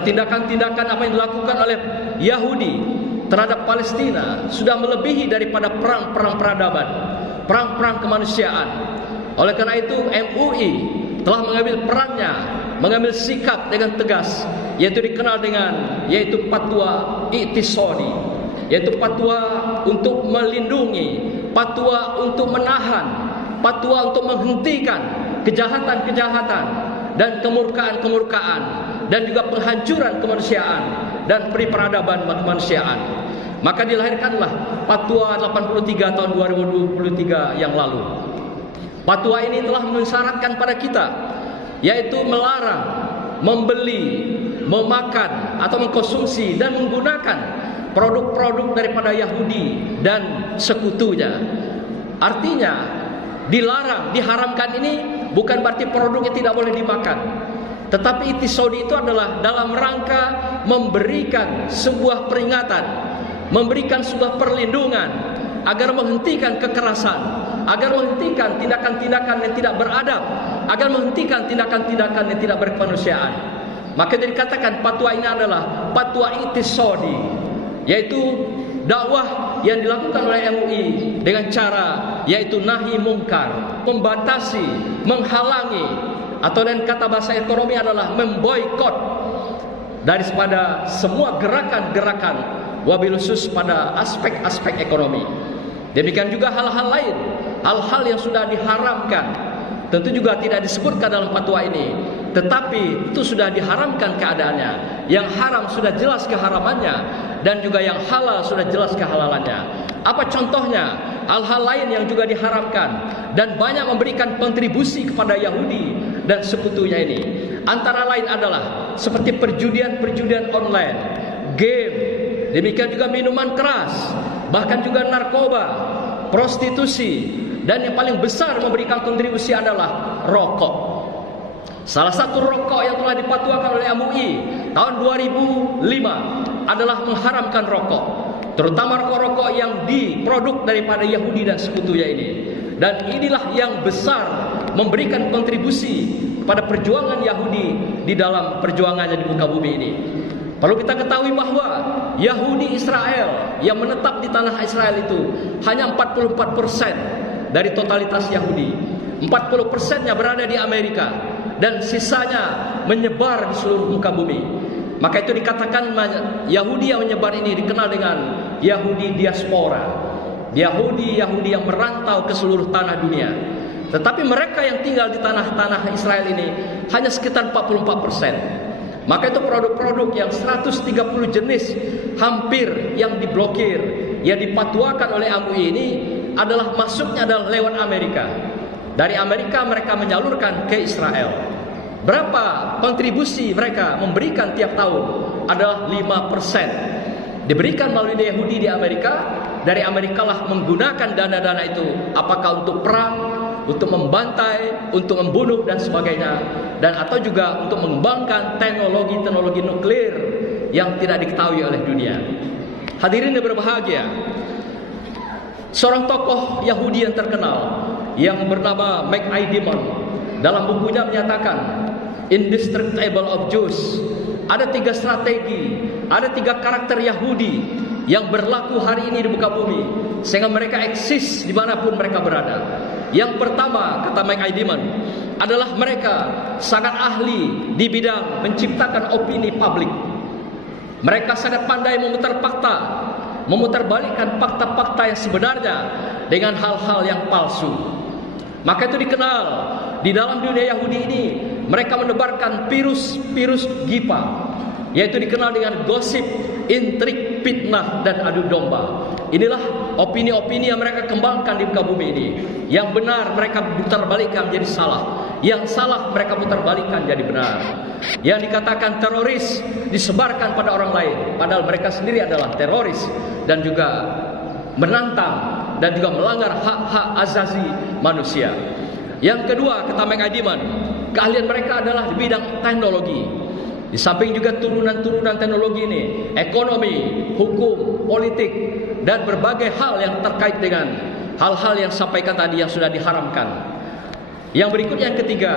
Tindakan-tindakan apa yang dilakukan oleh Yahudi terhadap Palestina sudah melebihi daripada perang-perang peradaban, perang-perang kemanusiaan. Oleh karena itu MUI telah mengambil perannya, mengambil sikap dengan tegas, yaitu dikenal dengan fatwa I'tisadi, yaitu fatwa untuk melindungi, fatwa untuk menahan, fatwa untuk menghentikan kejahatan-kejahatan dan kemurkaan-kemurkaan dan juga penghancuran kemanusiaan dan peradaban kemanusiaan. Maka dilahirkanlah Fatwa 83 tahun 2023 yang lalu. Fatwa ini telah mensyaratkan pada kita, yaitu melarang membeli, memakan atau mengkonsumsi dan menggunakan produk-produk daripada Yahudi dan sekutunya. Artinya dilarang, diharamkan ini bukan berarti produknya tidak boleh dimakan, tetapi I'tisadi itu adalah dalam rangka memberikan sebuah peringatan, memberikan sebuah perlindungan agar menghentikan kekerasan, agar menghentikan tindakan-tindakan yang tidak beradab, agar menghentikan tindakan-tindakan yang tidak berkemanusiaan. Maka dikatakan fatwa ini adalah fatwa I'tisadi, yaitu dakwah yang dilakukan oleh MUI dengan cara yaitu nahi mungkar, membatasi, menghalangi, atau dengan kata bahasa ekonomi adalah memboikot daripada semua gerakan-gerakan, wabil khusus pada aspek-aspek ekonomi. Demikian juga hal-hal lain, hal-hal yang sudah diharamkan, tentu juga tidak disebutkan dalam fatwa ini, tetapi itu sudah diharamkan keadaannya. Yang haram sudah jelas keharamannya, dan juga yang halal sudah jelas kehalalannya. Apa contohnya? Hal-hal lain yang juga diharamkan dan banyak memberikan kontribusi kepada Yahudi dan sekutunya ini. Antara lain adalah seperti perjudian-perjudian online, game, demikian juga minuman keras, bahkan juga narkoba, prostitusi, dan yang paling besar memberikan kontribusi adalah rokok. Salah satu rokok yang telah dipatwakan oleh MUI tahun 2005 adalah mengharamkan rokok, terutama rokok-rokok yang diproduk daripada Yahudi dan sekutunya ini. Dan inilah yang besar memberikan kontribusi pada perjuangan Yahudi di dalam perjuangannya di muka bumi ini. Perlu kita ketahui bahwa Yahudi Israel yang menetap di tanah Israel itu hanya 44% dari totalitas Yahudi. 40%-nya berada di Amerika dan sisanya menyebar di seluruh muka bumi. Maka itu dikatakan Yahudi yang menyebar ini dikenal dengan Yahudi diaspora, Yahudi yang merantau ke seluruh tanah dunia. Tetapi mereka yang tinggal di tanah-tanah Israel ini hanya sekitar 44%. Maka itu produk-produk yang 130 jenis hampir yang diblokir, yang dipatwakan oleh MUI ini adalah masuknya adalah lewat Amerika. Dari Amerika mereka menyalurkan ke Israel. Berapa kontribusi mereka memberikan tiap tahun? Adalah 5%. Diberikan melalui Yahudi di Amerika. Dari Amerika lah menggunakan dana-dana itu, apakah untuk perang, untuk membantai, untuk membunuh dan sebagainya, dan atau juga untuk mengembangkan teknologi-teknologi nuklir yang tidak diketahui oleh dunia. Hadirin yang berbahagia, seorang tokoh Yahudi yang terkenal yang bernama McI Demon dalam bukunya menyatakan Indestructible of Jews, ada 3 strategi, ada 3 karakter Yahudi yang berlaku hari ini di muka bumi sehingga mereka eksis dimanapun mereka berada. Yang pertama, kata McI Demon, adalah mereka sangat ahli di bidang menciptakan opini publik. Mereka sangat pandai memutar fakta, memutarbalikkan fakta-fakta yang sebenarnya dengan hal-hal yang palsu. Maka itu dikenal di dalam dunia Yahudi ini, mereka menebarkan virus giba, yaitu dikenal dengan gosip, intrik, fitnah, dan adu domba. Inilah opini-opini yang mereka kembangkan di muka bumi ini. Yang benar mereka putarbalikkan menjadi salah, yang salah mereka putarbalikkan jadi benar. Yang dikatakan teroris disebarkan pada orang lain, padahal mereka sendiri adalah teroris dan juga menantang dan juga melanggar hak-hak azazi manusia. Yang kedua, kata McI Demon, keahlian mereka adalah di bidang teknologi. Di samping juga turunan-turunan teknologi ini, ekonomi, hukum, politik, dan berbagai hal yang terkait dengan hal-hal yang sampaikan tadi yang sudah diharamkan. Yang berikutnya, yang ketiga,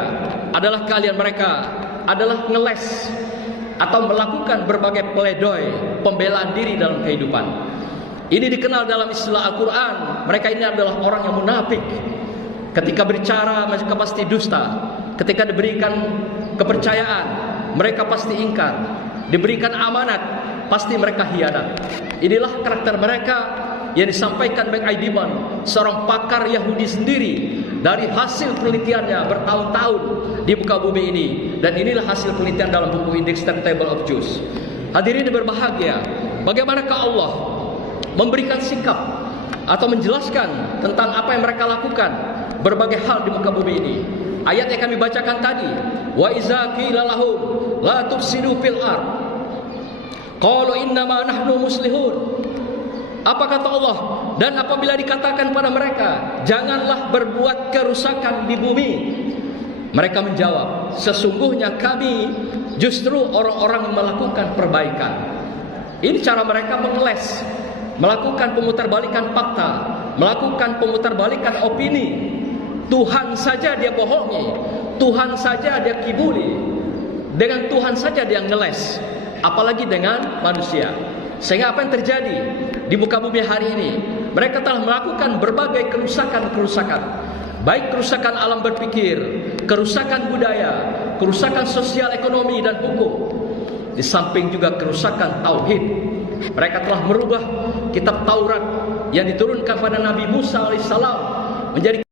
adalah keahlian mereka adalah ngeles. atau melakukan berbagai pledoi, pembelaan diri dalam kehidupan. Ini dikenal dalam istilah Al-Quran, mereka ini adalah orang yang munafik. Ketika berbicara mereka pasti dusta. Ketika diberikan kepercayaan, mereka pasti ingkar. Diberikan amanat, pasti mereka hianat. Inilah karakter mereka yang disampaikan Beck Eidiman, seorang pakar Yahudi sendiri, dari hasil penelitiannya bertahun-tahun di muka bumi ini. Dan inilah hasil penelitian dalam buku Index Table of Jews. Hadirin berbahagia, bagaimanakah Allah memberikan sikap atau menjelaskan tentang apa yang mereka lakukan berbagai hal di muka bumi ini. Ayat yang kami bacakan tadi, wa iza qila lahum la tufsidu fil ard qalu innama nahnu muslihun. Apa kata Allah? Dan apabila dikatakan pada mereka, janganlah berbuat kerusakan di bumi, mereka menjawab, sesungguhnya kami justru orang-orang yang melakukan perbaikan. Ini cara mereka mengeles, melakukan pemutarbalikan fakta, melakukan pemutarbalikan opini. Tuhan saja dia bohongi, Tuhan saja dia kibuli, dengan Tuhan saja dia ngeles, apalagi dengan manusia. Sehingga apa yang terjadi di muka bumi hari ini, mereka telah melakukan berbagai kerusakan-kerusakan, baik kerusakan alam berpikir, kerusakan budaya, kerusakan sosial, ekonomi dan hukum, di samping juga kerusakan tauhid. Mereka telah merubah kitab Taurat yang diturunkan pada Nabi Musa alaihissalam menjadi